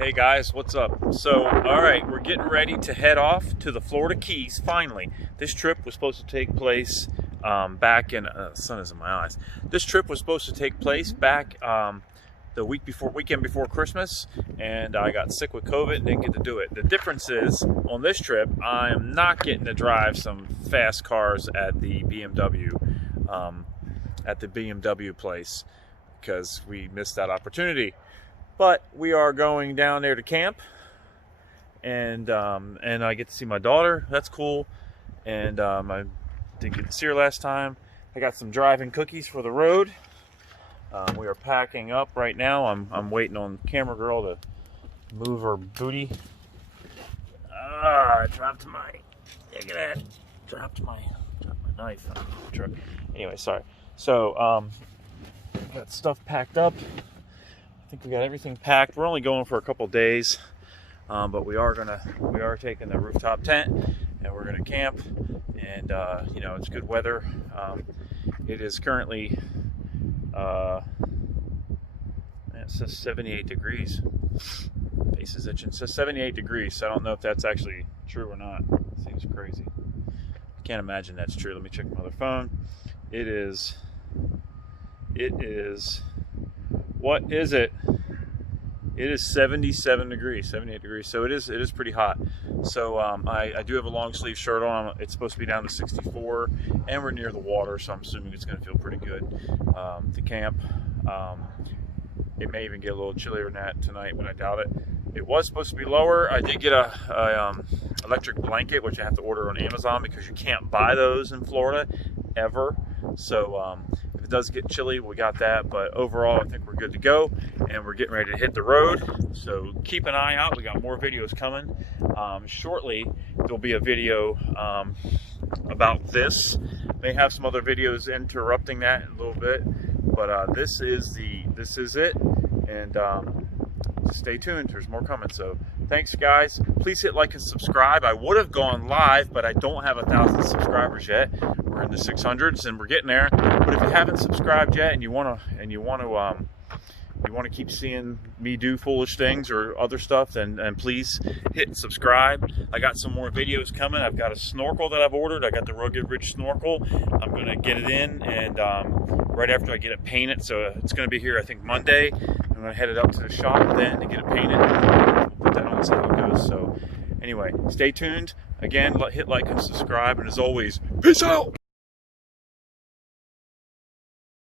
Hey guys, what's up? So, alright, we're getting ready to head off to the Florida Keys, finally. This trip was supposed to take place back in, sun is in my eyes. This trip was supposed to take place back the weekend before Christmas, and I got sick with COVID and didn't get to do it. The difference is, on this trip, I am not getting to drive some fast cars at the BMW place, because we missed that opportunity. But we are going down there to camp, and I get to see my daughter. That's cool. And I didn't get to see her last time. I got some driving cookies for the road. We are packing up right now. I'm waiting on camera girl to move her booty. I dropped my, look at that. Dropped my knife on the truck. Anyway, sorry. So got stuff packed up. I think we got everything packed. We're only going for a couple days, but we are taking the rooftop tent, and we're gonna camp. And you know, it's good weather. It is currently it says 78 degrees. Face is itching. It says 78 degrees. So I don't know if that's actually true or not. It seems crazy. I can't imagine that's true. Let me check my other phone. It is. What is it? It is 77 degrees, 78 degrees. So it is pretty hot. So I do have a long sleeve shirt on. It's supposed to be down to 64, and we're near the water, so I'm assuming it's going to feel pretty good to camp. It may even get a little chillier than that tonight, but I doubt it. It was supposed to be lower. I did get a electric blanket, which I have to order on Amazon because you can't buy those in Florida ever. So if it does get chilly, we got that. But overall, I think we're good to go, and we're getting ready to hit the road. So keep an eye out. We got more videos coming. Shortly, there'll be a video about this. May have some other videos interrupting that a little bit, but this is it. And stay tuned. There's more coming. So thanks, guys. Please hit like and subscribe. I would have gone live, but I don't have 1,000 subscribers yet. We're in the 600s, and we're getting there. But if you haven't subscribed yet, and you want to keep seeing me do foolish things or other stuff, then please hit subscribe. I got some more videos coming. I've got a snorkel that I've ordered. I got the Rugged Ridge snorkel. I'm gonna get it in, and right after I get it painted, so it's gonna be here I think Monday. I'm gonna head it up to the shop then to get it painted. We'll put that on and see how it goes. So anyway, stay tuned. Again, hit like and subscribe, and as always, peace out.